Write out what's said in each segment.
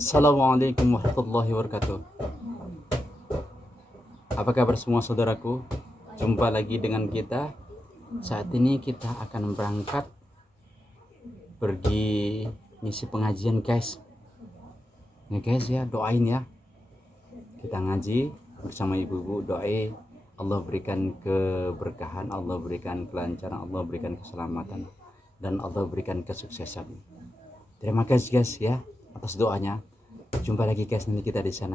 Assalamualaikum warahmatullahi wabarakatuh. Apa kabar semua saudaraku? Jumpa lagi dengan kita. Saat ini kita akan berangkat pergi misi pengajian guys. Nih guys ya, doain ya. Kita ngaji bersama ibu-ibu, doain Allah berikan keberkahan, Allah berikan kelancaran, Allah berikan keselamatan, dan Allah berikan kesuksesan. Terima kasih guys ya atas doanya. Jumpa lagi guys nanti kita di sana.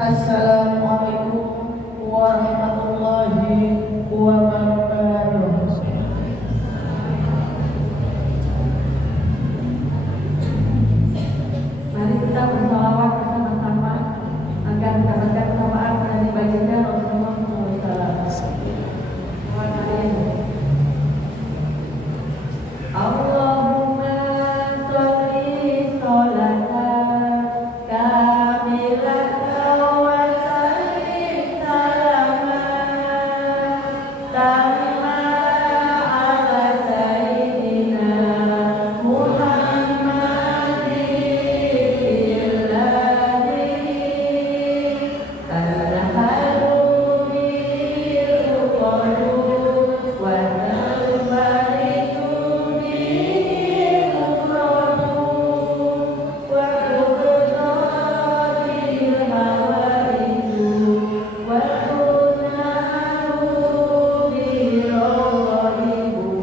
Assalamualaikum warahmatullahi wabarakatuh. Mari kita bersalawat bersama-sama agar mendapatkan syafaat dari baginda Rasulullah SAW. Allahumma sholli sholatan kamilatan wa sallim salaman tamma ala sayyidina Muhammadin alladhi tanhalu bil qulub wa tanfaridu bil qulub wa tuqda bil hawaidu wa tunalu bil ghaibu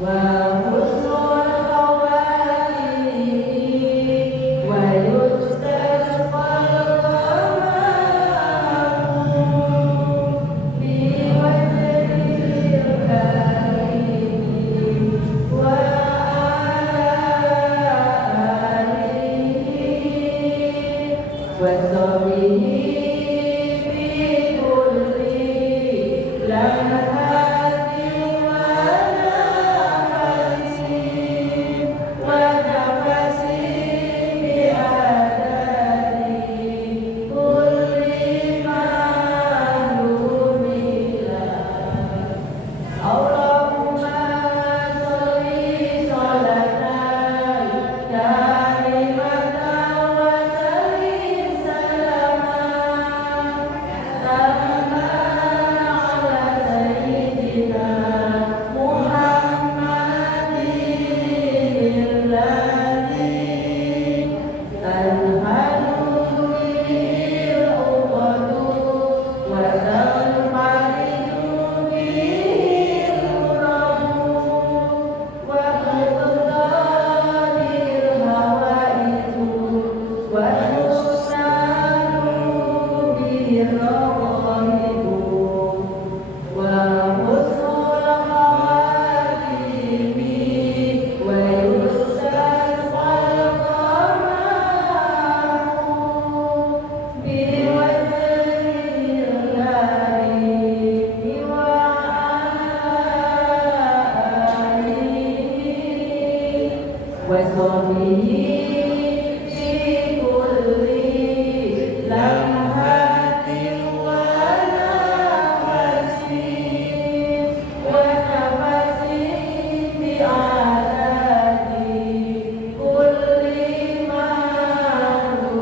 wa husnul khawatimi wa yustasqal qamaru bi wajhil karim wa alihi wa sahbihi fi kulli lamhatin wa nafasin wa nafasin bi adadi kulli ma'lumilah. Allahumma sholli sholatan karimatan wa sallim salaman tamma ala sayyidina Muhammadin alladhi tanhalu bil uqadu wa tanfaridu bil qulub wa tuqda bil hawaidu wa tunalu bil ghaibu wa husnul khawatimi wa yustasqal qamaru bi wajhil karim wa alihi wa sahbihi fi kulli lamhatin wa nafasin wa nafasin bi adadi kulli ma'lumilah.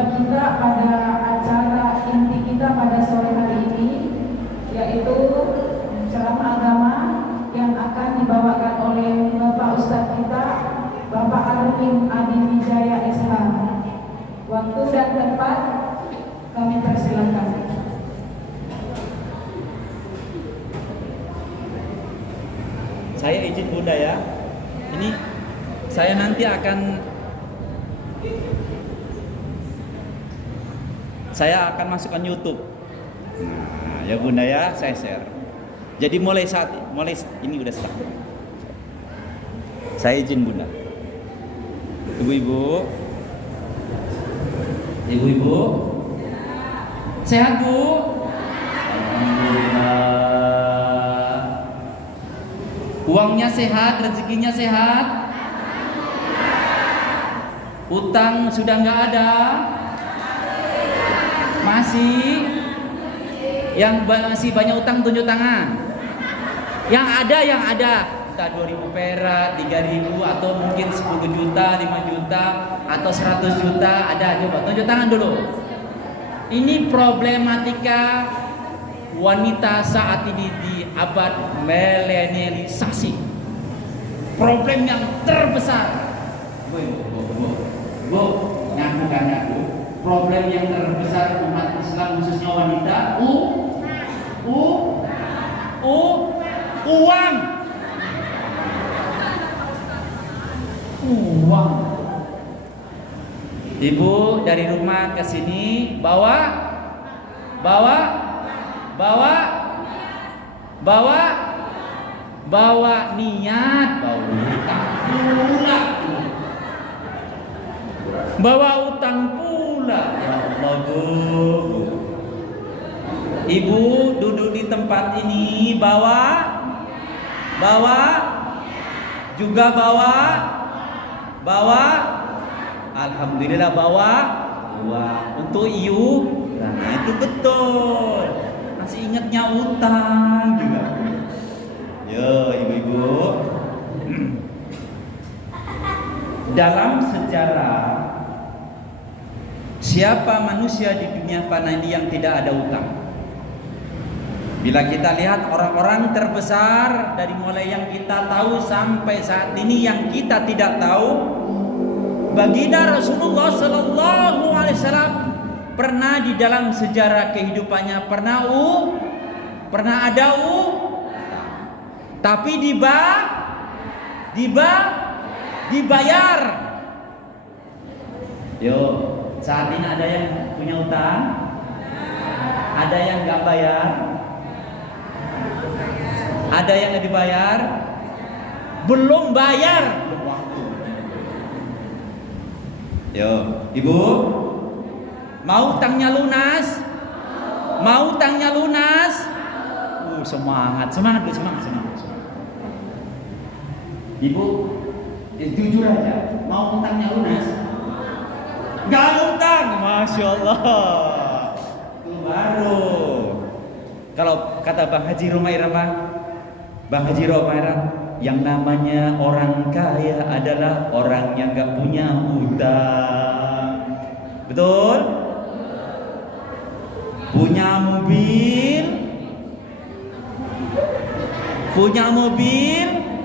Berjumpa kita pada acara inti kita pada sore hari ini, yaitu ceramah agama yang akan dibawakan oleh Bapak Ustadz kita, Bapak Arifin Adi Wijaya SH. Waktu dan tempat kami persilakan. Saya izin Bunda ya. Ini saya nanti akan masukkan YouTube. Nah, ya Bunda ya, saya share. Jadi mulai ini udah start. Saya izin Bunda. Ibu-ibu, sehat Bu? Alhamdulillah. Uangnya sehat, rezekinya sehat. Utang sudah nggak ada. Masih. Yang masih banyak utang tunjuk tangan. Yang ada. Entah 2.000 perak, 3.000 atau mungkin 10 juta, 5 juta atau 100 juta. Ada, coba tunjuk tangan dulu. Ini problematika wanita saat ini di abad milenialisasi. Problem yang terbesar. Bu, ngaku. Problem yang terbesar umat Islam khususnya wanita, uang. Ibu dari rumah ke sini bawa niat, bawa utang pula. Ya Allah, Bu. Ibu duduk di tempat ini bawa alhamdulillah bawa untuk iu. Nah, itu betul. Masih ingatnya utang juga. Yo, ibu-ibu. Dalam sejarah, siapa manusia di dunia fana ini yang tidak ada utang? Bila kita lihat orang-orang terbesar dari mulai yang kita tahu sampai saat ini yang kita tidak tahu, baginda Rasulullah Sallallahu Alaihi Wasallam pernah di dalam sejarah kehidupannya pernah ada tapi dibayar. Yo, saat ini ada yang punya utang, ada yang nggak bayar, ada yang nggak dibayar, belum bayar. Yo, ibu, mau utangnya lunas? Mau utangnya lunas? Semangat. Ibu, jujur aja, mau utangnya lunas? Gak utang, Masya Allah. Itu baru. Kalau kata Bang Haji Romaira, yang namanya orang kaya adalah orang yang gak punya utang. Betul? Punya mobil, punya rumah,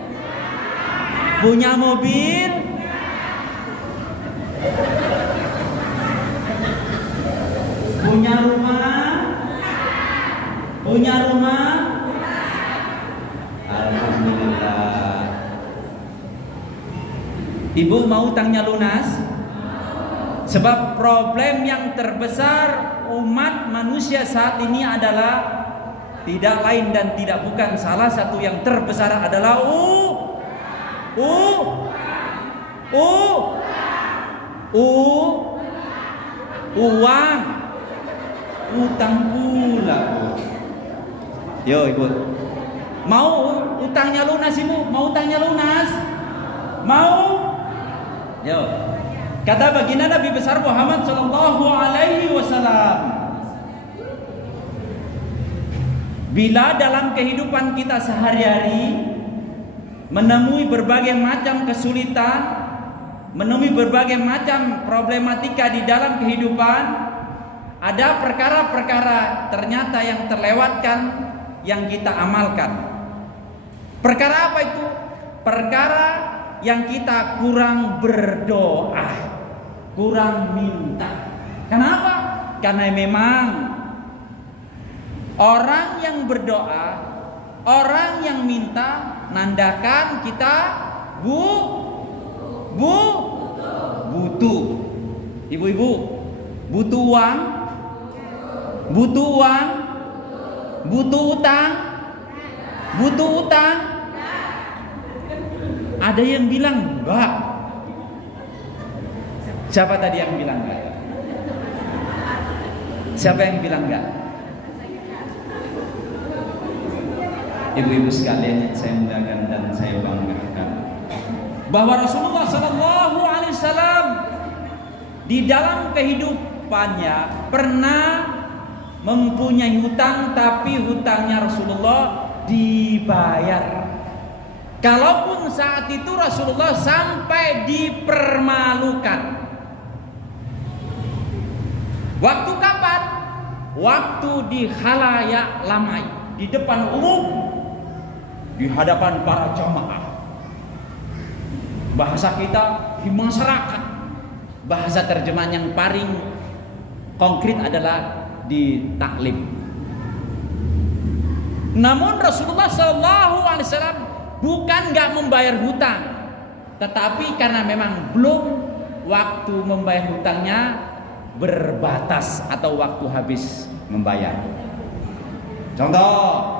alhamdulillah. Ibu mau utangnya lunas? Sebab problem yang terbesar umat manusia saat ini adalah tidak lain dan tidak bukan, salah satu yang terbesar adalah uang, utang pula. Yo ibu, mau utangnya lunas ibu? Mau utangnya lunas? Mau? Yo, kata baginda Nabi besar Muhammad Sallallahu Alaihi Wasallam, bila dalam kehidupan kita sehari-hari menemui berbagai macam kesulitan, menemui berbagai macam problematika di dalam kehidupan, ada perkara-perkara ternyata yang terlewatkan yang kita amalkan. Perkara apa itu? Perkara yang kita kurang berdoa, kurang minta. Kenapa? Karena memang orang yang berdoa, orang yang minta, nandakan kita butuh. Ibu-ibu, butuh uang, butuh utang. Ada yang bilang enggak. Siapa tadi yang bilang enggak? Siapa yang bilang enggak? Ibu-ibu sekalian yang saya muliakan dan saya banggakan, bahwa Rasulullah Sallallahu Alaihi Wasallam di dalam kehidupannya pernah mempunyai hutang, tapi hutangnya Rasulullah dibayar. Kalaupun saat itu Rasulullah sampai dipermalukan. Waktu kapan? Waktu di khalayak ramai, di depan umum, di hadapan para jamaah. Bahasa kita di masyarakat, bahasa terjemahan yang paling konkret adalah di taklim. Namun Rasulullah SAW bukan nggak membayar hutang, tetapi karena memang belum waktu membayar hutangnya berbatas atau waktu habis membayar. Contoh,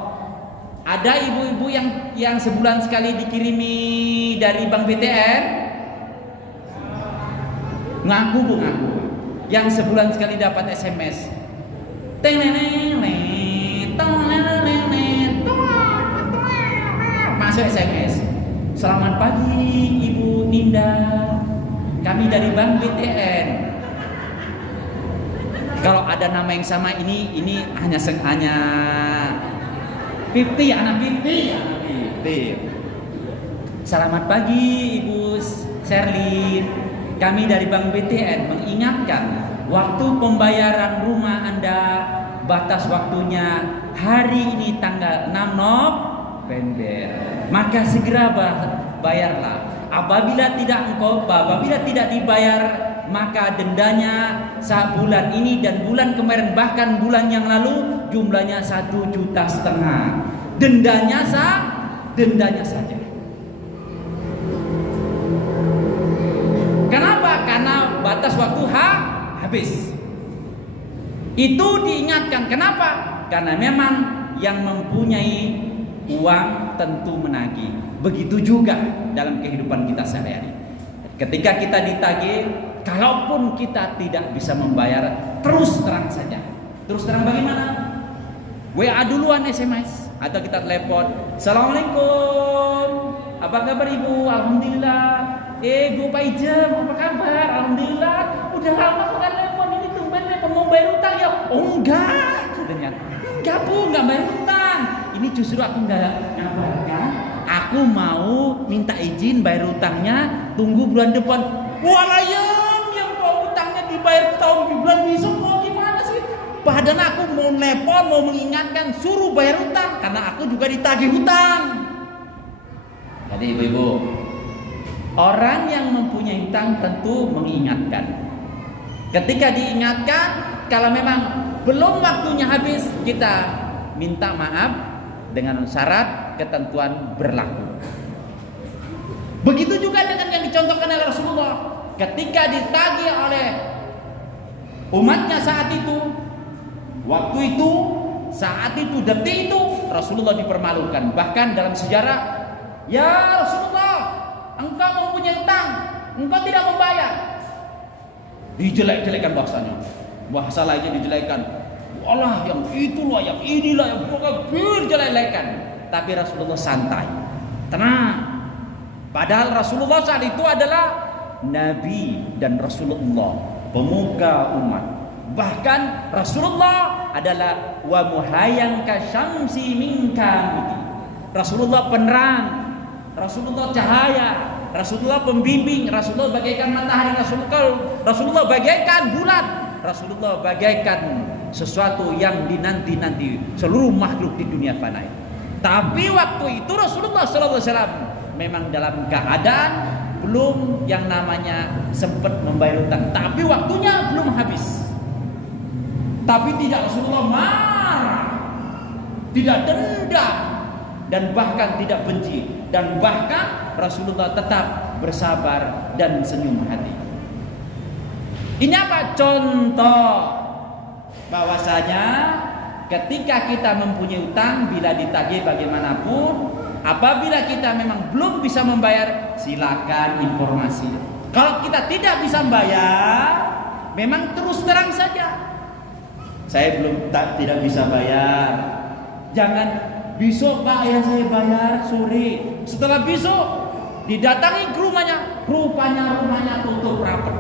ada ibu-ibu yang sebulan sekali dikirimi dari Bank BTN, ngaku bu, yang sebulan sekali dapat SMS, masuk SMS, selamat pagi Ibu Ninda, kami dari Bank BTN. Kalau ada nama yang sama ini hanya 50, anak 50. Selamat pagi Ibu Sherlyn, kami dari Bank BTN mengingatkan waktu pembayaran rumah Anda, batas waktunya hari ini tanggal 6 November. Maka segera bayarlah. Apabila tidak dibayar, maka dendanya saat bulan ini dan bulan kemarin, bahkan bulan yang lalu jumlahnya 1,5 juta. Dendanya saja. Kenapa? Karena batas waktu habis. Itu diingatkan. Kenapa? Karena memang yang mempunyai uang tentu menagih. Begitu juga dalam kehidupan kita sehari-hari. Ketika kita ditagih, kalaupun kita tidak bisa membayar, terus terang saja. Terus terang bagaimana? WA duluan, SMS, atau kita telepon. Assalamualaikum, apa kabar Ibu? Alhamdulillah. Bu Pak Ijem, apa kabar? Alhamdulillah. Udah lama kan telepon, ini tumben mau bayar utang ya? Oh enggak, sudahnya. Enggak Bu, enggak bayar utang. Ini justru aku enggak ngabarkan. Aku mau minta izin bayar utangnya, tunggu bulan depan. Walayam yang mau utangnya dibayar tahun di bulan besok, mau gimana sih? Padahal aku mau nepon, mau mengingatkan, suruh bayar utang karena aku juga ditagih hutang. Jadi ibu-ibu, orang yang mempunyai hutang tentu mengingatkan. Ketika diingatkan, kalau memang belum waktunya habis, kita minta maaf dengan syarat ketentuan berlaku. Begitu juga dengan yang dicontohkan oleh Rasulullah. Ketika ditagih oleh umatnya saat itu, waktu itu, saat itu, detik itu, Rasulullah dipermalukan. Bahkan dalam sejarah, ya Rasulullah, engkau mempunyai utang, engkau tidak membayar. Dijelek-jelekan bahasanya. Bahasa lainnya dijelekkan. Allah yang itulah, yang inilah, yang pokoknya jelek-jelekan. Tapi Rasulullah santai, tenang. Padahal Rasulullah saat itu adalah Nabi dan Rasulullah, pemuka umat. Bahkan Rasulullah adalah wa muhayyan kasyamsi minka. Rasulullah penerang Rasulullah cahaya, Rasulullah pembimbing, Rasulullah bagaikan matahari, Rasulullah bagaikan bulan, Rasulullah bagaikan sesuatu yang dinanti-nanti seluruh makhluk di dunia fana. Tapi waktu itu Rasulullah SAW memang dalam keadaan belum yang namanya sempat membayar utang, tapi waktunya belum habis. Tapi tidak Rasulullah marah, tidak dendam, dan bahkan tidak benci, dan bahkan Rasulullah tetap bersabar dan senyum hati. Ini apa? Contoh bahwasanya ketika kita mempunyai utang, bila ditagih bagaimanapun, apabila kita memang belum bisa membayar, silakan informasi. Kalau kita tidak bisa membayar, memang terus terang saja, saya tidak bisa bayar. Jangan besok Pak ya saya bayar sore. Setelah besok didatangi ke rumahnya, rumahnya tutup rapat.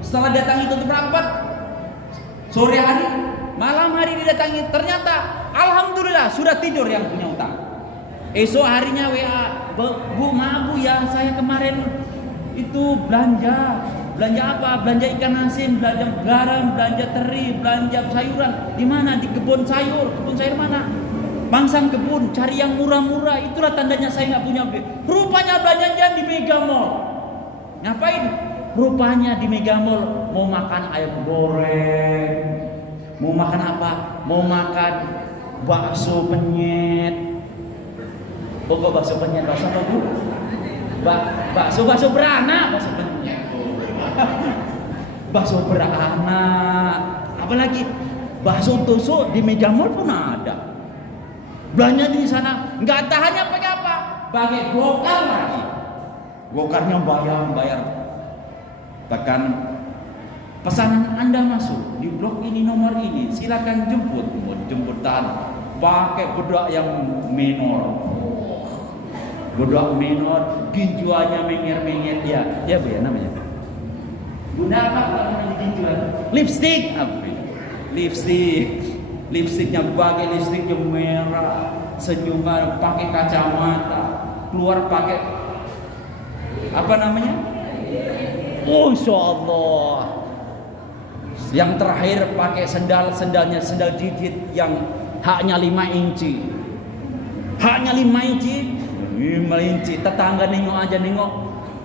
Setelah datangi tutup rapat, sore hari, malam hari didatangi, ternyata alhamdulillah sudah tidur yang punya utang. Esok harinya WA, Bu maaf Bu ya, saya kemarin itu belanja apa? Belanja ikan asin, belanja garam, belanja teri, belanja sayuran. Di mana? Di kebun sayur. Kebun sayur mana? Mangsang kebun, cari yang murah-murah. Itulah tandanya saya nggak punya duit. Rupanya belanjanya di Mega Mall. Ngapain? Rupanya di Mega Mall mau makan ayam goreng. Mau makan apa? Mau makan bakso penyet. Oh, kok bakso penyet? Bakso apa Bu? Bakso beranak, bakso penyet. Bakso beranak, apalagi bakso tusuk di Mega Mall pun ada. Belanja di sana, nggak tahannya pakai apa? Pakai gokar lagi. Gokarnya bayar. Bahkan pesanan Anda masuk di blok ini nomor ini, silakan jemput. Mau jemputan pakai bedak yang menor. Bedak menor, ginjuannya menger-menger ya Bu ya namanya. Guna apa namanya ginjuan? Lipstick apa? Lipstiknya pakai lipstik yang merah, senyuman pakai kacamata, keluar pakai apa namanya? Oh, insyaallah. Yang terakhir pakai sendalnya sendal jijit yang haknya 5 inci. Haknya 5 inci. Tetangga nengok.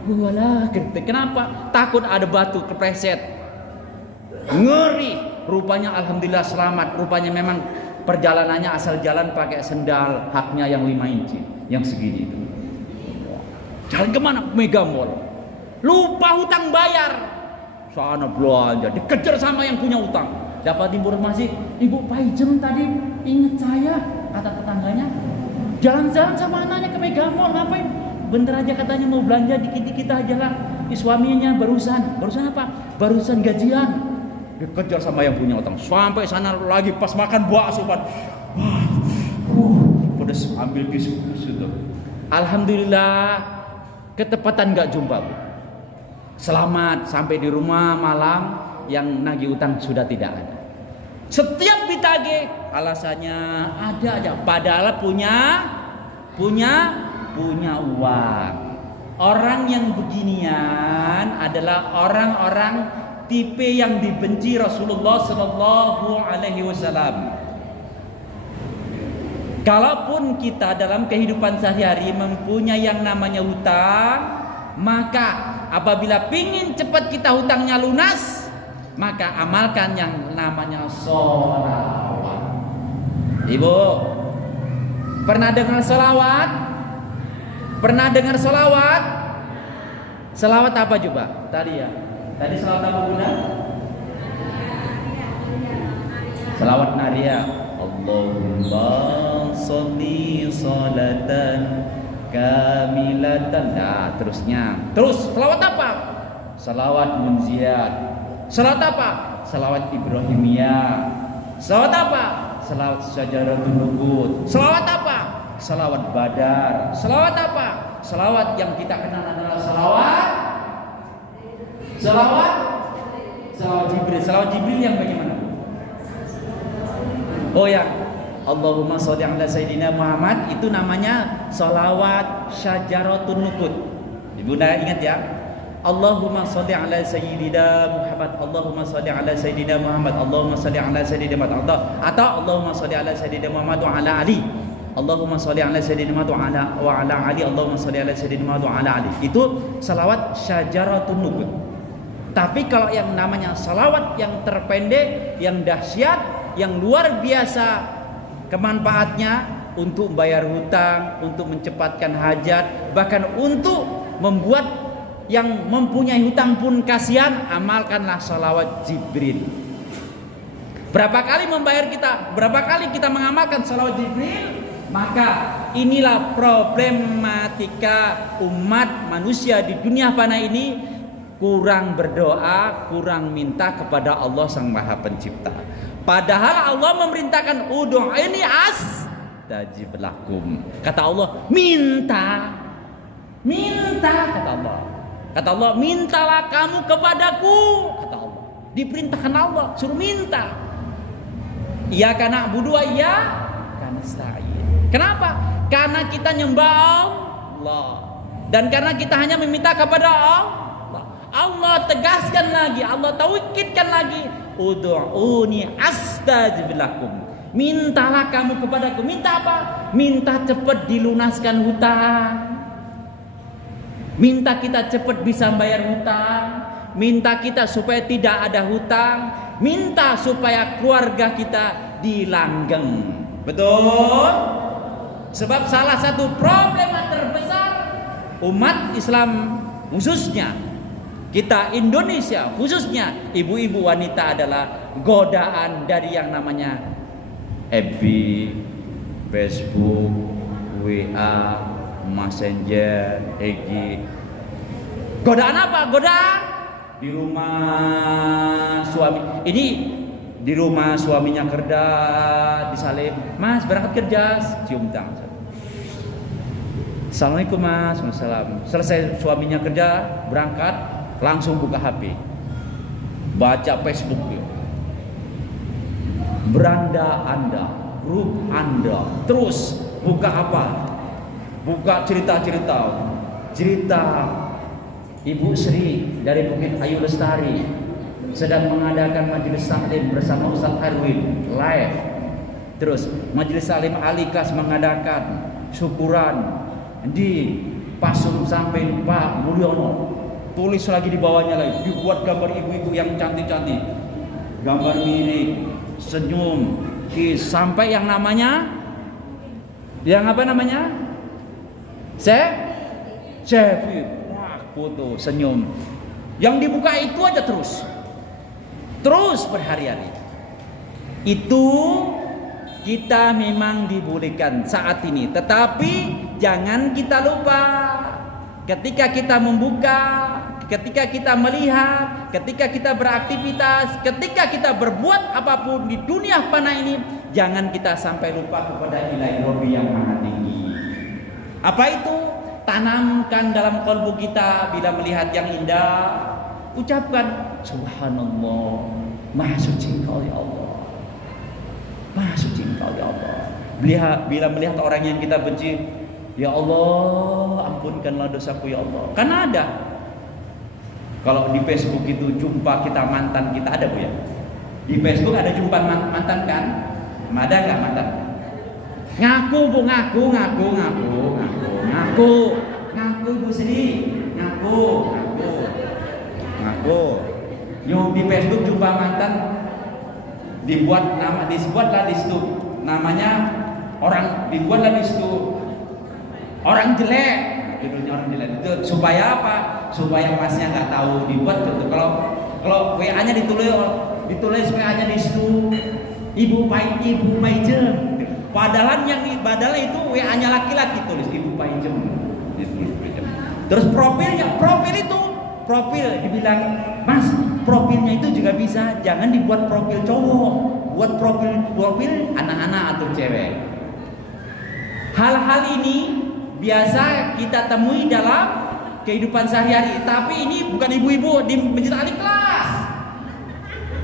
Walah, kenapa? Takut ada batu kepleset. Ngeri. Rupanya alhamdulillah selamat. Rupanya memang perjalanannya asal jalan pakai sendal haknya yang 5 inci, yang segini itu. Jalan kemana? Mega Mall. Lupa hutang bayar. Sana belanja, dikejar sama yang punya utang. Dapat informasi, Ibu Paijem tadi ingat saya, kata tetangganya. Jalan-jalan sama anaknya ke Mega Mall, ngapain? Bentar aja katanya mau belanja dikit-dikit aja lah. Suaminya barusan apa? Barusan gajian. Dikejar sama yang punya utang. Sampai sana lagi pas makan bakso pan. Pedes ambil tisu itu. Alhamdulillah ketepatan nggak jumpa Bu. Selamat sampai di rumah malam, yang nagih utang sudah tidak ada. Setiap ditagih alasannya ada aja, padahal punya uang. Orang yang beginian adalah orang-orang tipe yang dibenci Rasulullah Sallallahu Alaihi Wasallam. Kalaupun kita dalam kehidupan sehari-hari mempunyai yang namanya hutang, maka apabila pingin cepat kita hutangnya lunas, maka amalkan yang namanya sholawat. Ibu, pernah dengar sholawat? Pernah dengar sholawat? Sholawat apa coba? Tadi sholawat apa Bunda? Sholawat Naria. Allahumma sholli sholatan kamilatan. Nah, terus selawat apa? Selawat munjiat. Selawat apa? Selawat Ibrahimiyah. Selawat apa? Selawat Syajaratul Nubuwwah. Selawat apa? Selawat Badar. Selawat apa? Selawat yang kita kenal adalah selawat Jibril. Selawat Jibril yang bagaimana? Oh ya, Allahumma sholli ala Sayyidina Muhammad, itu namanya sholawat syajaratun nukud. Ibunda ingat ya, Allahumma sholli ala Sayyidina Muhammad, Allahumma sholli ala Sayyidina Muhammad, Allahumma sholli ala Sayyidina Muhammad, atau Allahumma sholli ala Sayyidina Muhammad wa ala Ali, Allahumma sholli ala Sayyidina Muhammad wa ala Ali, Allahumma sholli ala Sayyidina Muhammad wa ala Ali. Itu sholawat syajaratun nukud. Tapi kalau yang namanya sholawat yang terpendek, yang dahsyat, yang luar biasa kemanfaatnya untuk bayar hutang, untuk mencepatkan hajat, bahkan untuk membuat yang mempunyai hutang pun kasihan, amalkanlah sholawat Jibril. Berapa kali membayar kita, berapa kali kita mengamalkan sholawat Jibril, maka inilah problematika umat manusia di dunia fana ini, kurang berdoa, kurang minta kepada Allah Sang Maha Pencipta. Padahal Allah memerintahkan ud'uni astajib lakum. Kata Allah, minta kata Allah. Kata Allah, mintalah kamu kepadaku. Kata Allah, diperintahkan Allah suruh minta. Iyyaka na'budu wa iyyaka nasta'in. Kenapa? Karena kita nyembah Allah, dan karena kita hanya meminta kepada Allah. Allah tegaskan lagi, Allah taukidkan lagi, ud'uni astajib lakum. Mintalah kamu kepadaku. Minta apa? Minta cepat dilunaskan hutang. Minta kita cepat bisa bayar hutang. Minta kita supaya tidak ada hutang. Minta supaya keluarga kita dilanggeng. Betul? Sebab salah satu problema terbesar umat Islam, khususnya kita Indonesia, khususnya ibu-ibu wanita, adalah godaan dari yang namanya FB, Facebook, WA, Messenger, EG. Godaan apa? Godaan di rumah suami. Ini di rumah suaminya kerja, disalib, Mas berangkat kerja, cium tangan. Assalamualaikum Mas, Waalaikumsalam. Selesai suaminya kerja, berangkat, langsung buka HP, baca Facebook, beranda Anda, grup Anda, terus buka apa? Buka cerita Ibu Sri dari Bukit Ayu Lestari sedang mengadakan majelis taklim bersama Ustaz Erwin live. Terus majelis taklim Alikas mengadakan syukuran di Pasum sampai Pak Mulyono. Tulis lagi di bawahnya lagi, dibuat gambar ibu-ibu yang cantik-cantik, gambar mirip, senyum, kiss, sampai yang namanya, yang apa namanya, selfie, wah foto, senyum, yang dibuka itu aja terus berhari-hari. Itu kita memang dibolehkan saat ini, tetapi jangan kita lupa ketika kita membuka, ketika kita melihat, ketika kita beraktivitas, ketika kita berbuat apapun di dunia fana ini, jangan kita sampai lupa kepada Ilahi Rabbi yang maha tinggi. Apa itu? Tanamkan dalam kalbu kita bila melihat yang indah, ucapkan Subhanallah, maha suci Engkau ya Allah, maha suci Engkau ya Allah. Bila melihat orang yang kita benci, ya Allah, ampunkanlah dosaku ya Allah. Karena ada, kalau di Facebook itu jumpa kita mantan kita, ada Bu ya? Di Facebook ada jumpa mantan kan? Ada nggak mantan? Ngaku Bu, ngaku Bu Sri, ngaku. Yung di Facebook jumpa mantan, dibuatlah di situ namanya orang, dibuatlah di situ orang jelek, judulnya orang jelek. Itu supaya apa? Supaya masnya nggak tahu, dibuat gitu. Kalau WA-nya ditulis WA-nya di situ Ibu Paijem. Padahal itu WA-nya laki-laki, tulis Ibu Paijem. Terus profil dibilang, Mas, profilnya itu juga bisa, jangan dibuat profil cowok, buat profil anak-anak atau cewek. Hal-hal ini biasa kita temui dalam kehidupan sehari-hari, tapi ini bukan ibu-ibu di Masjid Al-Ikhlas,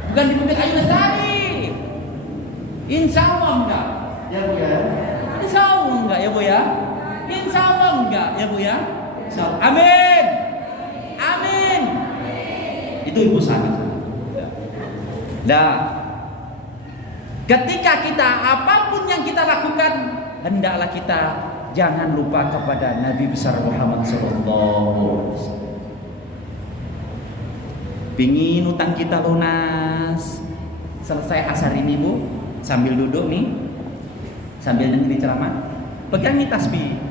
bukan di Bukit Ayu Lestari. Insya Allah enggak. Ya Bu ya. Insya Allah enggak ya Bu ya? Insya Allah enggak ya Bu ya? Insya Allah. Amin. Amin. Itu Ibu sangat. Nah, ketika kita apapun yang kita lakukan, hendaklah kita jangan lupa kepada Nabi besar Muhammad SAW. Pingin utang kita lunas. Selesai asar ini Bu, sambil duduk nih, sambil dengerin ceramah, pegang nih tasbih.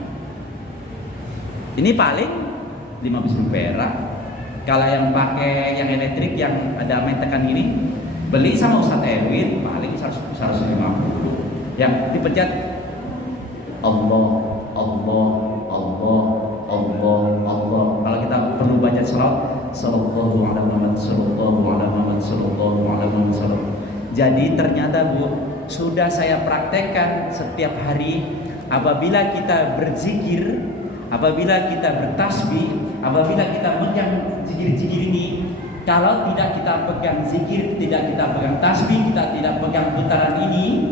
Ini paling 15.000 perak. Kalau yang pakai yang elektrik yang ada main tekan ini, beli sama Ustadz Erwin paling 150. Yang dipencet Allah, Allah, Allah, Allah, Allah. Kalau kita perlu baca sallallahu alaihi Muhammad, sallallahu alaihi Muhammad, sallallahu alaihi Muhammad. Jadi ternyata Bu, sudah saya praktekkan setiap hari. Apabila kita berzikir, apabila kita bertasbih, apabila kita megang zikir-zikir ini, kalau tidak kita pegang zikir, tidak kita pegang tasbih, kita tidak pegang putaran ini,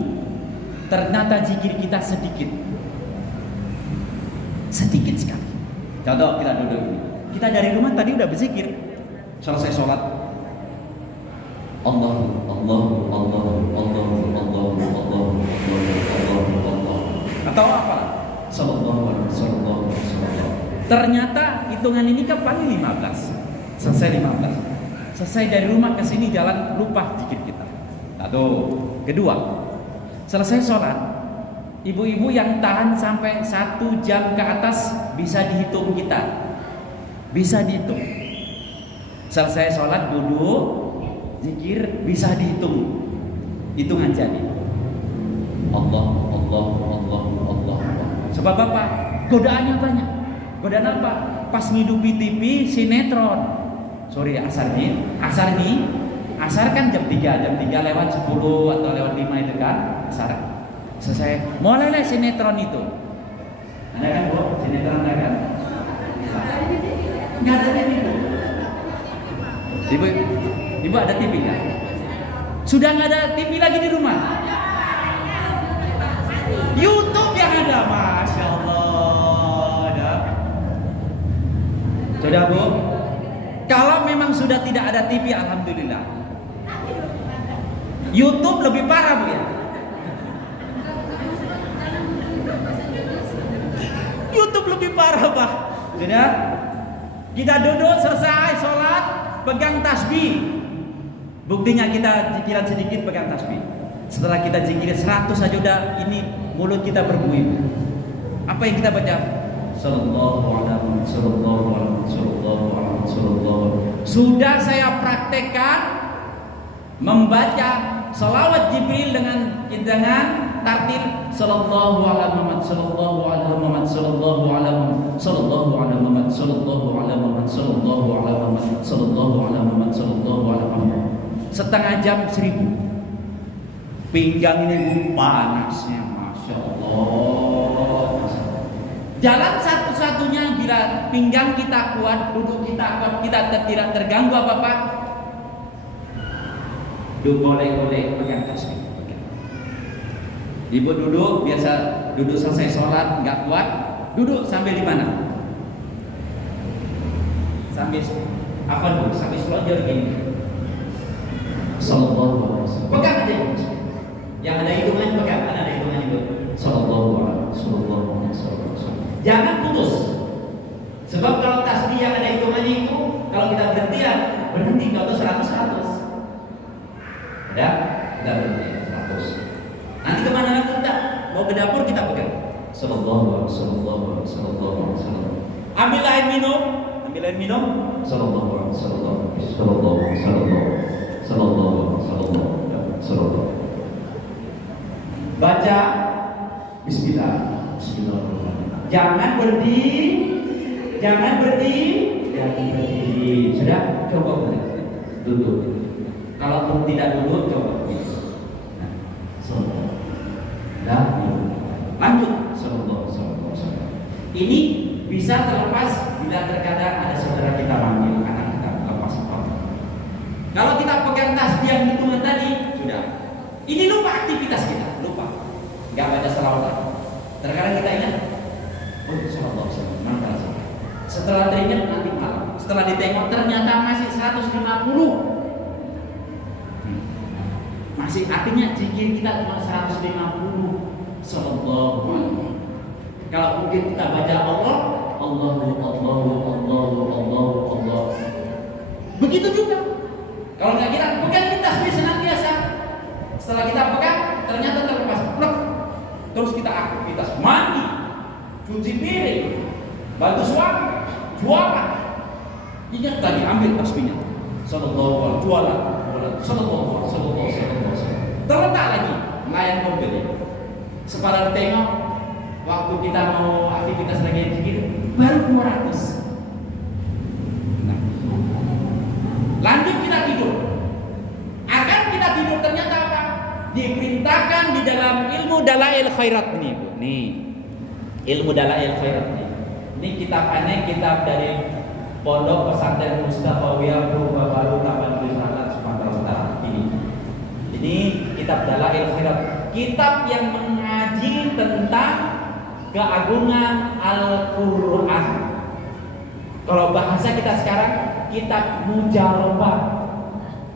ternyata zikir kita sedikit sekali. Contoh kita duduk ini, kita dari rumah tadi udah berzikir, selesai sholat, Allah, Allah, Allah, Allah, Allah, Allah, Allah, atau apa? Sallallahu alaihi wasallam. Ternyata hitungan ini kan paling 15. Selesai 15. Selesai dari rumah ke sini jalan lupa zikir kita. Satu. Kedua, selesai sholat, ibu-ibu yang tahan sampai 1 jam ke atas bisa dihitung kita. Bisa dihitung. Selesai sholat duduk, zikir bisa dihitung. Hitungan jadi. Allah, Allah, Allah, Allah. Sebab apa? Godaannya banyak. Godaan apa? Pas ngidupi TV sinetron. Sorry, asar kan jam 3 lewat 10 atau lewat 5 itu kan asar. Selesai, mulailah sinetron itu. Ada kan Bu? Sinetron ada kan? Nggak ada TV itu. Ibu ada TV nggak? Sudah nggak ada TV lagi di rumah? YouTube yang ada, Masya Allah. Ada. Sudah Bu? Kalau memang sudah tidak ada TV, alhamdulillah. YouTube lebih parah Bu ya. YouTube lebih parah Pak. Sudah? Kita duduk selesai sholat, pegang tasbih. Buktinya kita zikiran sedikit pegang tasbih. Setelah kita zikir 100 saja udah ini mulut kita berbuih. Apa yang kita baca? Sallallahu alaihi wasallam. Sudah saya praktekkan membaca salawat Jibril dengan tartil sallallahu alaihi Muhammad, sallallahu alaihi Muhammad, sallallahu alaihi Muhammad, sallallahu alaihi Muhammad, sallallahu alaihi Muhammad, sallallahu alaihi Muhammad, sallallahu alaihi Muhammad, sallallahu alaihi Muhammad. Setengah jam 1000. Pinggang ini panasnya, Masya Allah. Jalan satu-satunya bila pinggang kita kuat, duduk kita kuat, kita tidak terganggu apa-apa. Boleh pegang tasbih. Ibu duduk, biasa duduk selesai sholat, nggak kuat, duduk sambil di mana? Sambil apa dulu? Sambil sholat jadi gini. Sallallahu alaihi wasallam. Pegang aja. Yang ada hitungan pegang, kan ada hitungan itu. Sallallahu alaihi wasallam. Jangan putus. Sebab kalau tasbih yang ada hitungannya itu, kalau kita berhenti ya berhenti. Kalau 100. Ada? Kita berhenti 100. Nanti kemana lagi kita? Mau ke dapur kita pegang. Sallallahu alaihi wasallam. Ambil air minum. Sallallahu alaihi wasallam. Baca Bismillah. Jangan berhenti. Sudah, coba berhenti. Duduk. Kalau pun tidak duduk, coba. Nah, lanjut. Ini bisa terlepas bila terkadang ada saudara kita manggil, anak kita lepas apa. Kalau kita pegang tasbih yang hitungan tadi, sudah. Ini lupa aktivitas kita, lupa. nggak baca selawat. Terkadang kita ingat, oh sallallahu alaihi wasallam. Setelah teringat nanti malam, setelah ditengok ternyata masih 150. Masih artinya zikir kita cuma 150. Sallallahu alaihi. Kalau mungkin kita baca Allah, Allah. Begitu juga. Kalau nggak kita pegang kita sendiri senantiasa. Setelah kita pegang, ternyata terlepas. Plek. Terus kita aktivitas mandi, cuci piring, bantu suami, jualan. Ingat tadi ambil tasbihnya. Sallallahu alaihi jualan. Sallallahu alaihi. Terletak lagi melayan mobil. Sepadan tengok waktu kita mau aktivitas lagi zikir baru 200. Nah. Lanjut kita tidur. Akan kita tidur ternyata apa? Diperintahkan di dalam ilmu dalail khairat ini, Bu. Nih. Ilmu dalail khairat ini. Ini kitab aneh, kitab dari Pondok Pesantren Mustafawiyah Purba Baru Taman Wisata Sumatera Utara. Ini kitab dalail khairat. Kitab yang mengaji tentang keagungan Al-Quran. Kalau bahasa kita sekarang, kitab mujarabah.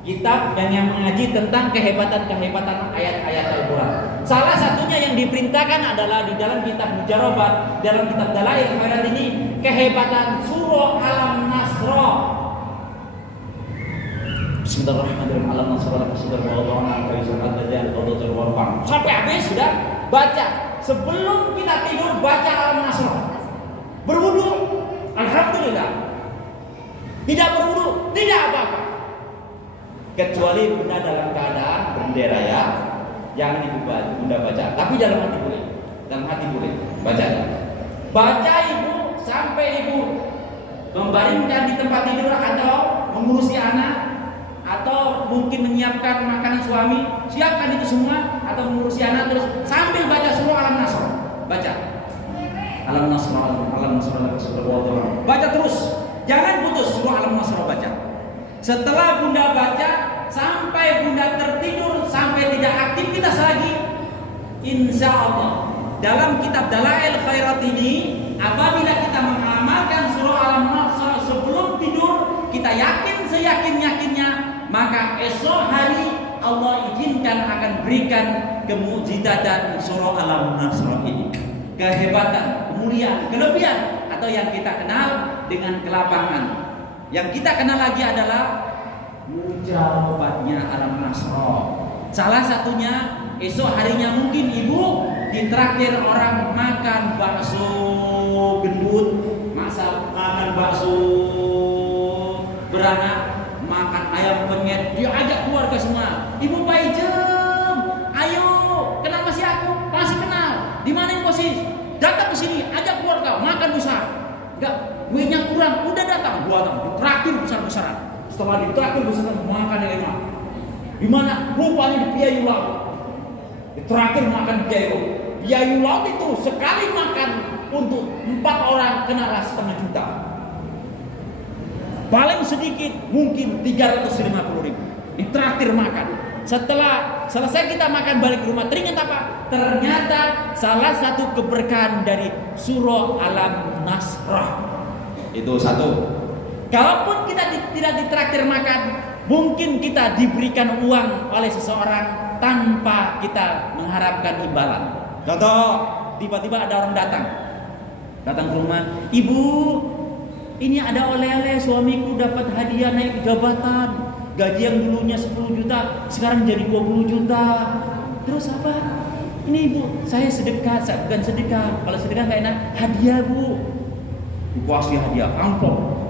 Kitab yang mengaji tentang kehebatan-kehebatan ayat-ayat Al-Quran. Salah satunya yang diperintahkan adalah di dalam kitab mujarabah, dalam kitab dalail khairat ini, kehebatan surah Al-Nasr. Bismillahirrahmanirrahim. Sampai habis sudah baca. Sebelum kita tidur baca Al-Nasr. Berwudu, alhamdulillah. Tidak berwudu, tidak apa-apa. Kecuali bunda dalam keadaan bendera ya, jangan bunda baca. Tapi dalam hati boleh, dalam hati boleh baca. Baca ibu sampai ibu membaringkan di tempat tidur atau mengurusi anak, atau mungkin menyiapkan makanan suami, siapkan itu semua, atau mengurusi anak terus sambil baca surah Al-Nasr. Baca Al-Nasr, baca terus, jangan putus surah Al-Nasr baca. Setelah bunda baca sampai bunda tertidur, sampai tidak aktivitas lagi, insya Allah dalam kitab dalail khairat ini, apabila kita mengamalkan surah Al-Nasr sebelum tidur, kita yakin seyakin-yakinnya, maka esok hari Allah izinkan akan berikan kemujizatan surah Al-Nasr ini. Kehebatan, kemuliaan, kelebihan, atau yang kita kenal dengan kelapangan. Yang kita kenal lagi adalah mujarabahnya Al-Nasr. Salah satunya esok harinya mungkin ibu ditraktir orang makan bakso gendut, makan bakso beranak, makan ayam penyet, dia ajak keluarga semua. Ibu Pak Ijem, ayo, kenal masih aku? Masih kenal. Di mana ini posisi? Datang ke sini, ajak keluarga makan besar. Enggak, duitnya kurang, udah datang, gua datang, ditraktir besar-besaran. Setelah ditraktir besar, makan yang enak. Di mana? Rupanya di Piayu Laut. Ditraktir makan Piayu. Piayu Laut itu sekali makan untuk 4 orang kena 1,5 juta. Paling sedikit mungkin 350.000. Ditraktir makan. Setelah selesai kita makan balik ke rumah, teringat apa? Ternyata salah satu keberkahan dari surah Al-Nasr. Itu satu. Kalaupun kita tidak ditraktir makan, mungkin kita diberikan uang oleh seseorang tanpa kita mengharapkan imbalan. Contoh, tiba-tiba ada orang datang ke rumah, ibu, ini ada oleh-oleh, suamiku dapat hadiah naik jabatan. Gaji yang dulunya 10 juta sekarang jadi 20 juta. Terus apa? Ini ibu, saya sedekah, bukan sedekah. Kalau sedekah gak enak, hadiah bu. Dikasih hadiah, amplop.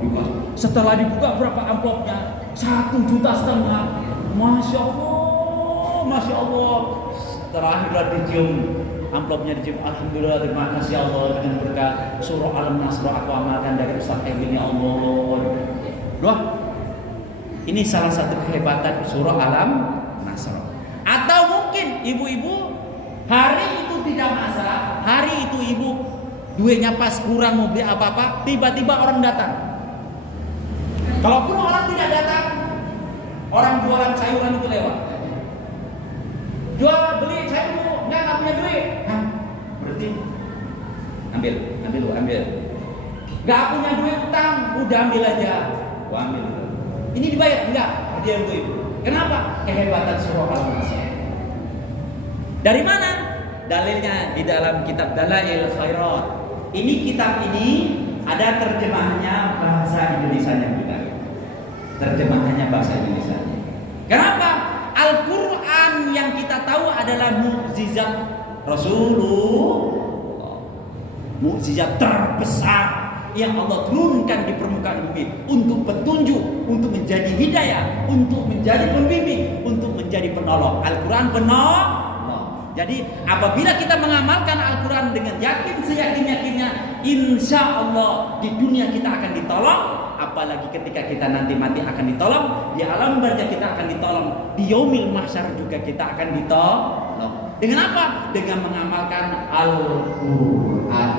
Setelah dibuka berapa amplopnya? 1,5 juta. Masya Allah, Masya Allah. Terakhir dicium, amplopnya dicium. Alhamdulillah, terima kasih Allah dengan berkah surah Al-Nasr aku amalkan dari Ustaz Evin, ya Allah. Doa. Ini salah satu kehebatan surah Al-Nasr. Atau mungkin ibu-ibu hari itu tidak masalah, hari itu ibu duitnya pas kurang mau beli apa-apa, tiba-tiba orang datang. Kalaupun orang tidak datang, orang jualan sayuran itu lewat. Jual beli sayur, enggak punya duit. Udin, ambil. Gak punya duit utang, udah ambil aja. Gua ambil. Ini dibayar enggak? Hadiah untuk ibu. Kenapa? Kehebatan surah Al-Masih. Dari mana? Dalilnya di dalam kitab Dalail Khairat. Ini kitab ini ada terjemahannya bahasa Indonesianya juga. Terjemahannya bahasa Indonesia. Kenapa? Al-Quran yang kita tahu adalah mukjizat Rasulullah, mukjizat terbesar yang Allah turunkan di permukaan bumi untuk petunjuk, untuk menjadi hidayah, untuk menjadi pembimbing, untuk menjadi penolong. Al-Quran penolong. Jadi apabila kita mengamalkan Al-Quran dengan yakin seyakin-yakinnya, insya Allah di dunia kita akan ditolong. Apalagi ketika kita nanti mati akan ditolong, di alam barzah kita akan ditolong, di yaumil mahsyar juga kita akan ditolong. Dengan apa? Dengan mengamalkan Al-Quran.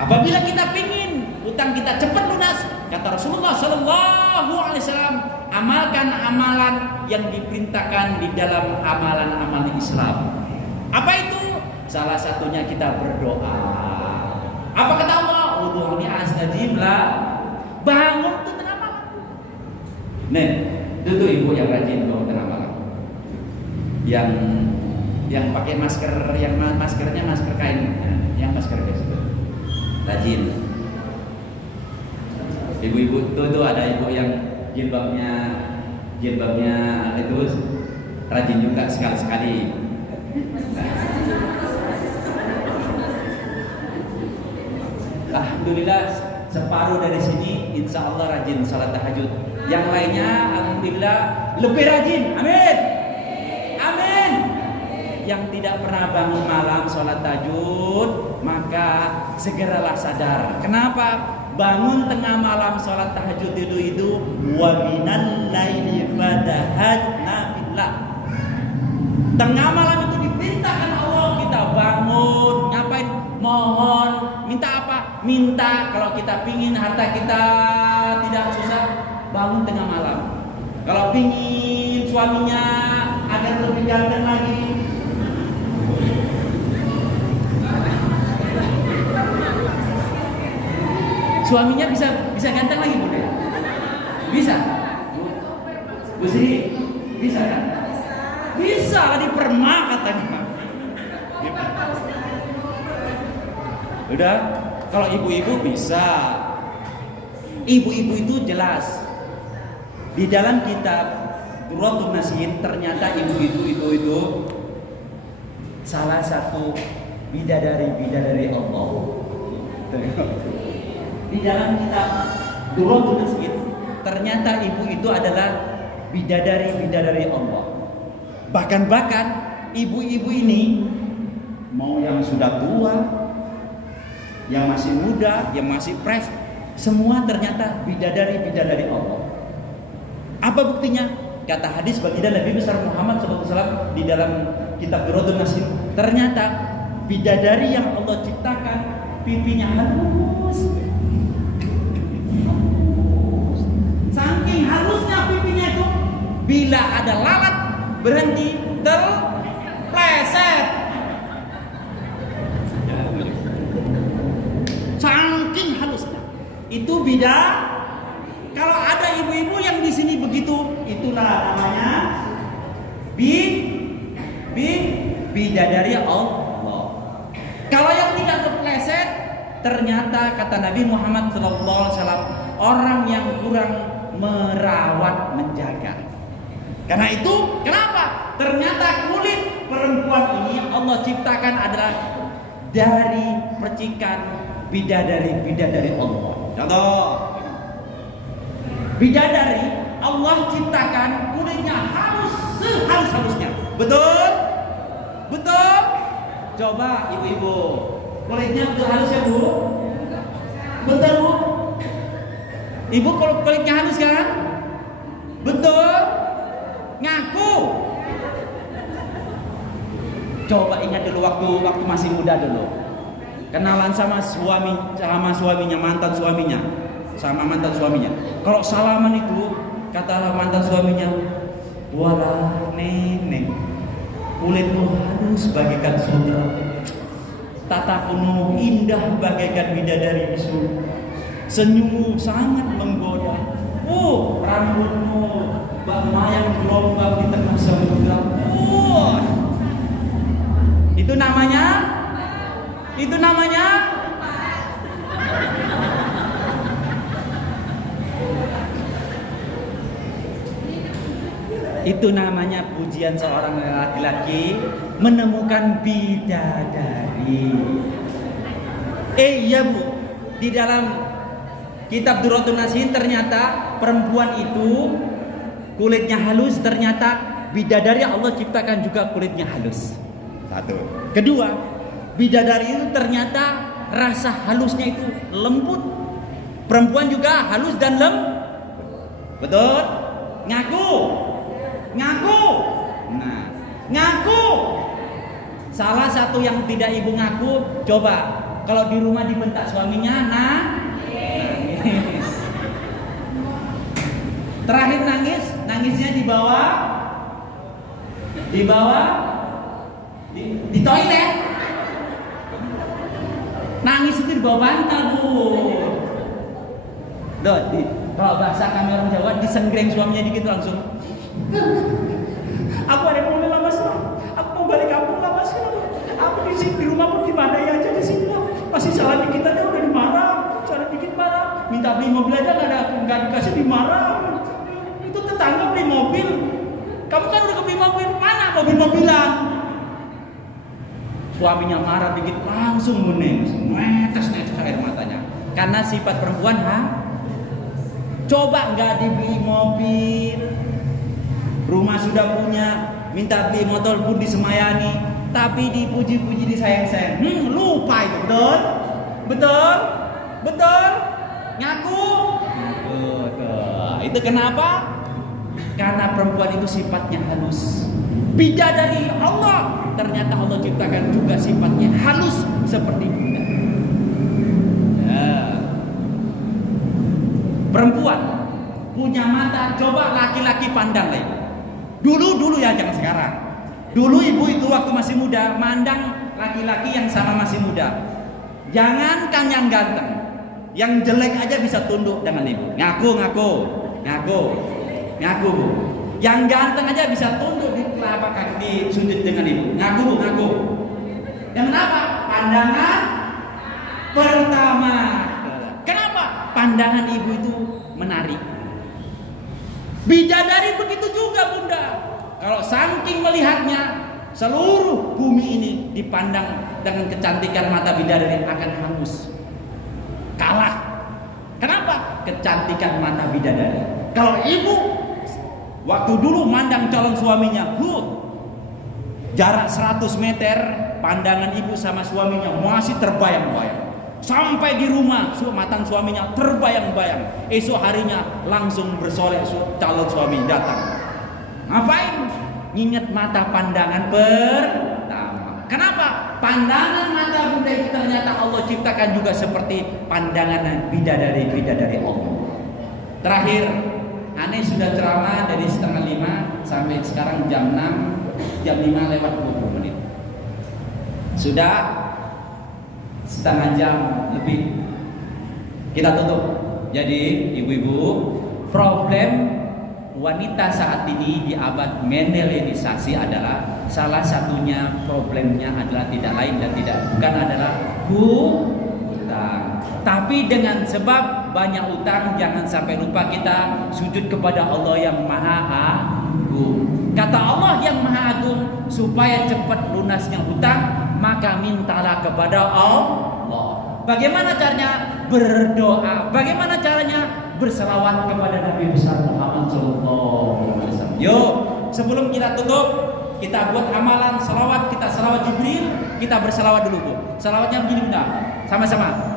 Apabila kita pingin utang kita cepat lunas, kata Rasulullah SAW, amalkan amalan yang diperintahkan di dalam amalan-amalan Islam. Apa itu? Salah satunya kita berdoa. Apa kata Allah? Udhu'uni astajib lah. Bangun tuh tengah malam. Nih, itu tuh ibu yang rajin bangun tengah malam. Yang pakai masker, yang maskernya masker kain, yang masker guys itu. Rajin. Ibu-ibu tuh ada ibu yang jilbabnya itu rajin juga sekali-sekali. Alhamdulillah separuh dari sini insya Allah rajin salat tahajud. Yang lainnya alhamdulillah lebih rajin. Amin. Amin. Yang tidak pernah bangun malam salat tahajud, maka segeralah sadar. Kenapa? Bangun tengah malam salat tahajud itu wa minal laili fatahajna billah. Tengah malam itu diperintahkan Allah kita bangun, ngapain? Mohon, minta apa? Minta kalau kita pingin harta kita tidak susah, bangun tengah malam. Kalau pingin suaminya agar lebih ganteng lagi, suaminya bisa ganteng lagi Bu? Bisa? Bu Sri, bisa kan? Bisa lah diperma katanya. Udah, kalau ibu-ibu bisa. Ibu-ibu itu jelas. Di dalam kitab Durratun Nasihin ternyata ibu-ibu itu salah satu bidadari Allah. Di dalam kitab Durratun Nasihin ternyata ibu itu adalah bidadari Allah. Bahkan ibu-ibu ini mau yang sudah tua, yang masih muda, yang masih fresh, semua ternyata bidadari Allah. Apa buktinya? Kata hadis baginda Nabi besar Muhammad SAW di dalam kitab Durratun Nasihin, ternyata bidadari yang Allah ciptakan pipinya halus. Saking halusnya pipinya itu, bila ada lalat berhenti terpleset. Saking halusnya. Itu bida. Kalau ada ibu-ibu yang di sini begitu, itulah namanya bidadari Allah. Kalau yang tidak terpleset, ternyata kata Nabi Muhammad SAW, orang yang kurang merawat menjaga. Karena itu, kenapa? Ternyata kulit perempuan ini Allah ciptakan adalah dari percikan bidadari Allah. Contoh, bidadari Allah ciptakan kulitnya halus sehalus-halusnya. Betul? Betul? Coba ibu-ibu, kulitnya betul halus ya Bu? Betul Bu? Ibu kalau kulitnya halus kan? Betul? Ngaku. Coba ingat dulu waktu masih muda dulu. Kenalan sama suaminya, mantan suaminya. Kalau salaman itu kata mantan suaminya, "Walah neneng, kulitmu halus bagaikan sutra." tatapanmu indah bagaikan bidadari di surga. Senyummu sangat menggoda. Rambutmu melayang gelombang di tengah samudra. Itu namanya itu namanya pujian seorang laki-laki menemukan bidadari. Iya Bu, di dalam kitab Durratun Nasihin ternyata perempuan itu kulitnya halus, ternyata bidadari Allah ciptakan juga kulitnya halus. Satu. Kedua, bidadari itu ternyata rasa halusnya itu lembut. Perempuan juga halus dan lembut. Betul? Ngaku. Nah, ngaku. Salah satu yang tidak ibu ngaku, coba kalau di rumah dibentak suaminya, nangis. Terakhir nangisnya di toilet. Nangis itu di bawah bantal, Bu. Kalau bahasa kami orang Jawa, disenggreng suaminya dikit langsung. Aku ada yang mau lah Mas. Aku mau balik kampung lah Mas. Aku di sini di rumah pun dimarahi aja di sini lah. Masih salah dikit aja udah dimarah. Salah dikit marah. Minta beli mobil aja nggak dikasih dimarah. Itu tetangga beli mobil. Kamu kan udah beli mobil, mana mobil-mobilan? Suaminya marah dikit langsung menangis, netes air matanya. Karena sifat perempuan, coba nggak dibeli mobil, rumah sudah punya, minta beli motor pun disemayani, tapi dipuji-puji, disayang-sayang. Lupa itu, betul, ngaku. Itu kenapa? Karena perempuan itu sifatnya halus. Bidadari Allah, ternyata Allah ciptakan juga sifatnya halus seperti bidadari. Perempuan punya mata, coba laki-laki pandang lagi. Dulu ya, jangan sekarang. Dulu ibu itu waktu masih muda mandang laki-laki yang sama masih muda. Jangankan yang ganteng, yang jelek aja bisa tunduk dengan ibu. Ngaku Bu. Yang ganteng aja bisa tunduk di telapak kaki, di sujud dengan ibu. Ngaku. Dan kenapa? Pandangan pertama. Kenapa? Pandangan ibu itu menarik. Bidadari begitu juga Bunda. Kalau saking melihatnya, seluruh bumi ini dipandang dengan kecantikan mata bidadari akan hangus. Kalah. Kenapa? Kecantikan mata bidadari. Kalau ibu waktu dulu mandang calon suaminya, jarak 100 meter, pandangan ibu sama suaminya masih terbayang-bayang. Sampai di rumah, matan suaminya terbayang-bayang. Esok harinya langsung bersolek calon suami datang. Ngapain? Nginget mata pandangan pertama. Kenapa? Pandangan mata Bunda itu ternyata Allah ciptakan juga seperti pandangan bidadari Allah. Terakhir, Aneh sudah ceramah dari 4:30 sampai sekarang jam 5 lewat 20 menit. Sudah setengah jam lebih. Kita tutup. Jadi ibu-ibu, problem wanita saat ini di abad milenialisasi adalah salah satunya problemnya adalah tidak lain dan tidak bukan adalah hutang. Tapi dengan sebab banyak utang, jangan sampai lupa kita sujud kepada Allah yang Maha Agung. Kata Allah yang Maha Agung, supaya cepat lunasnya hutang, maka mintalah kepada Allah. Bagaimana caranya? Berdoa. Bagaimana caranya? Berselawat kepada Nabi besar Muhammad SAW. Yuk, sebelum kita tutup, kita buat amalan selawat. Kita selawat Jibril, kita berselawat dulu Bu. Selawatnya begini Bunda, sama-sama.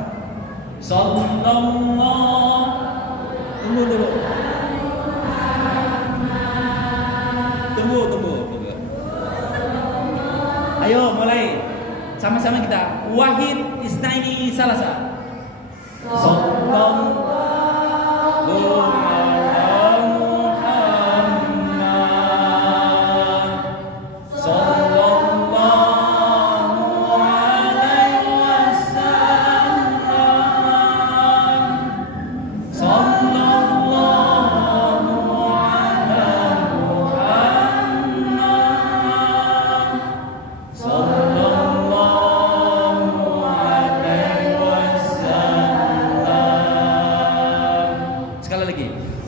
Sallallahu. Tunggu dulu. Tunggu. Ayo mulai. Sama-sama kita. Wahid isnaini salasa. Sallallahu ala Muhammad. Sallallahu alaihi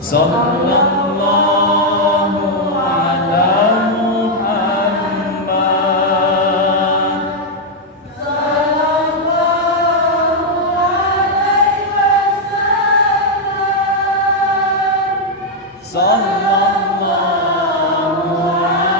Sallallahu ala Muhammad. Sallallahu ala Muhammad.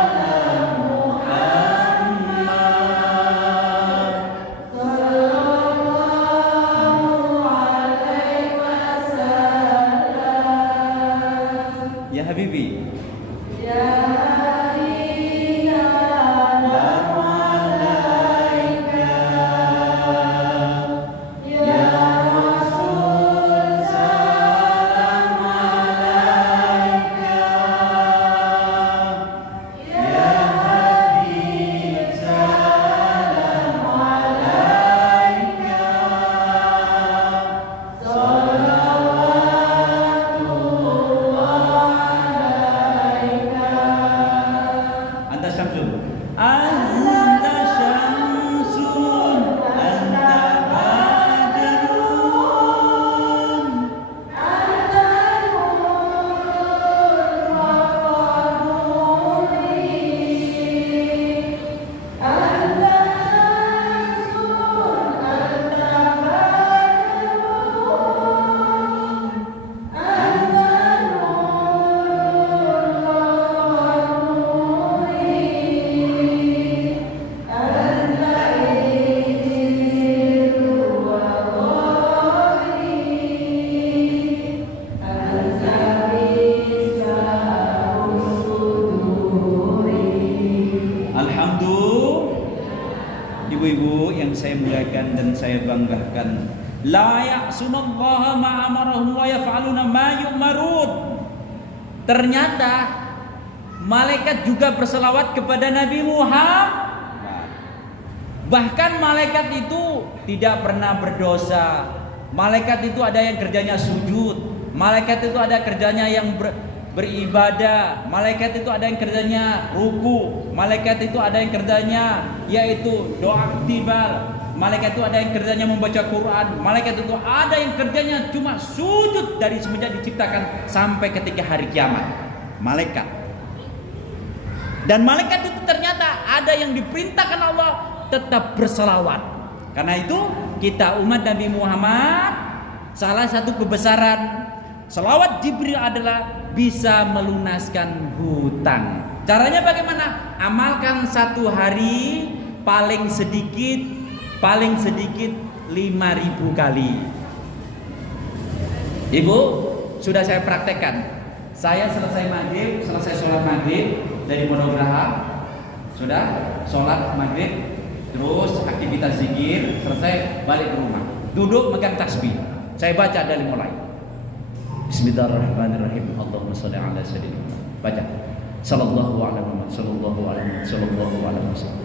Ya Habibi. Anta syamsun. Anta syamsun. Anta badrun. Alhamdulillah, ibu-ibu yang saya muliakan dan saya banggakan, la ya'sunallaha ma amarahum wa yaf'aluna ma yu'marun. Ternyata malaikat juga berselawat kepada Nabi Muhammad. Bahkan malaikat itu tidak pernah berdosa. Malaikat itu ada yang kerjanya sujud. Malaikat itu ada kerjanya yang beribadah. Malaikat itu ada yang kerjanya ruku. Malaikat itu ada yang kerjanya yaitu doa iktibal. Malaikat itu ada yang kerjanya membaca Quran. Malaikat itu ada yang kerjanya cuma sujud dari semenjak diciptakan sampai ketika hari kiamat. Malaikat. Dan malaikat itu ternyata ada yang diperintahkan Allah tetap berselawat. Karena itu kita umat Nabi Muhammad, salah satu kebesaran selawat Jibril adalah bisa melunaskan hutang. Caranya bagaimana? Amalkan satu hari paling sedikit 5.000 kali. Ibu, sudah saya praktekkan. Saya selesai sholat maghrib dari Pondok Geraha, sudah sholat maghrib, terus aktivitas zikir selesai, balik ke rumah, duduk megang tasbih, saya baca dari mulai Bismillahirrahmanirrahim. Allahumma shalli ala sayyidina Muhammad. Baca sallallahu alaihi wasallam, sallallahu alaihi wasallam, sallallahu alaihi wasallam.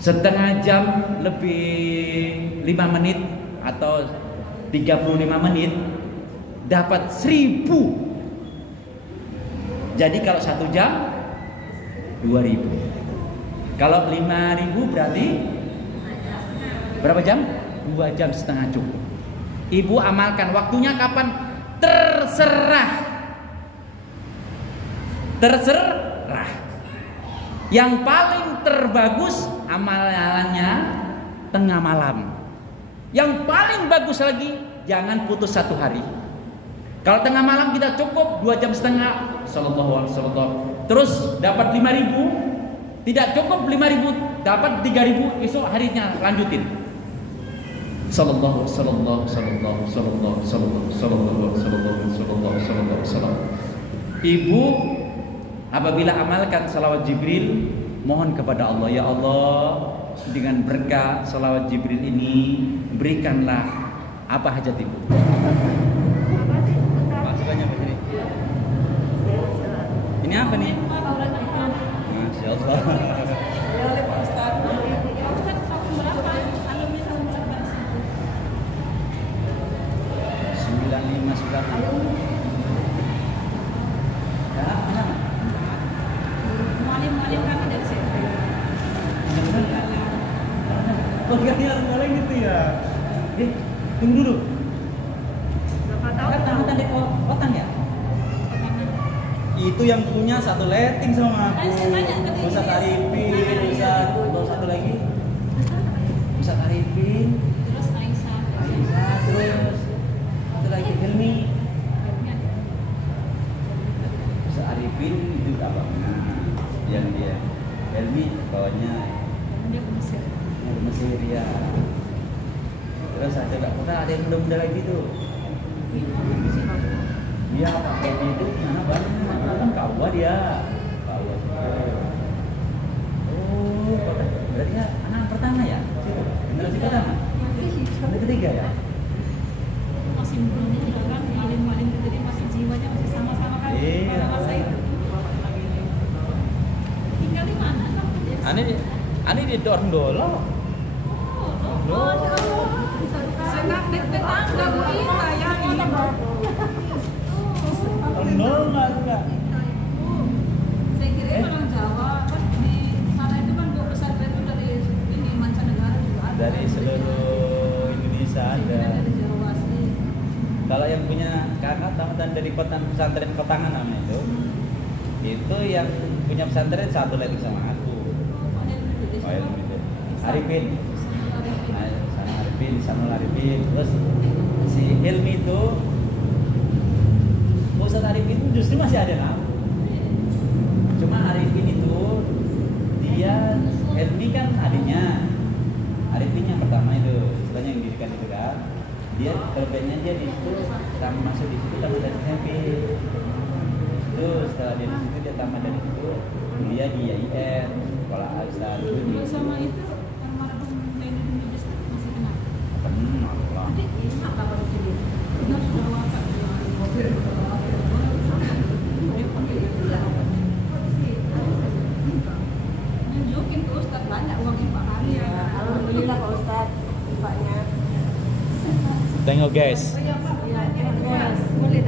Setengah jam lebih 5 menit atau 35 menit dapat 1.000. Jadi kalau 1 jam 2.000. Kalau 5.000 berarti berapa jam? 2 jam setengah cukup. Ibu amalkan, waktunya kapan? Terserah. Yang paling terbagus amalannya tengah malam. Yang paling bagus lagi jangan putus 1 hari. Kalau tengah malam kita cukup 2 jam setengah, sallallahu alaihi wasallam. Terus dapat 5.000, tidak cukup 5.000, dapat 3.000, esok harinya lanjutin. Sallallahu Ibu, apabila amalkan salawat Jibril, mohon kepada Allah, ya Allah, dengan berkah salawat Jibril ini berikanlah apa hajat ibu. Masukannya apa ini? Ini apa nih? Masya Allah. 95 kami dari situ. Yang boleh gitu ya. Tunggu dulu. Berapa tahun? Kan kamu tadi otang ya? itu yang punya satu letting sama aku. Ustaz Arifin, satu lagi. Ustaz Arifin. Terus Aisyah. Terus satu lagi Helmi. Ustaz Arifin itu abangnya, yang dia. Helmi bawahnya. Dia ke Mesir. Mesir ya. Terus ada yang muda-muda lagi tuh. Dia pakai itu mana banyak kan kawa dia. Kawa. Oh, berarti ya anak pertama ya? Generasi pertama? Ada ketiga ya? Masih belum jarang malin-malin itu, jadi masih jiwanya masih sama-sama kan pada masa itu. Tinggal di mana kamu? Ani di Dorndolo. Senang di tetangga Bu Ita ya ini. Dorndolo enggak? Saya kira orang Jawa kan di sana itu kan 2 pesantren itu dari ini mancanegara juga ada. Dari seluruh Indonesia ada. Dari Jawa asli. Kalau yang punya kakak dan dari pesantren Kotangan namanya itu yang punya pesantren satu lagi sama aku. Oh, yang itu. Arifin. Nah, sama Arifin, sama Arifin. Terus si Helmi itu, Ustaz Arifin itu justru masih ada nama. Cuma Arifin itu dia Helmi kan adiknya. Arifin yang pertama itu, sebenarnya yang dirikan itu kan. Dia kelebihannya dia di situ, tamat masuk di situ tamat dari SMP. Itu setelah dia di situ dia tamat dari situ, kuliah di IAIN, sekolah Al-Ustaz Dua sama itu almarhum Leni Indonesia masih kenal. Kenal lah. Adik ini apa kalau sini? Dia sudah wafat. Nunjukin ke Ustaz banyak uangnya Pak Hari ya. Alhamdulillah Pak Ustadz, Paknya. Tengok guys. Ya, boleh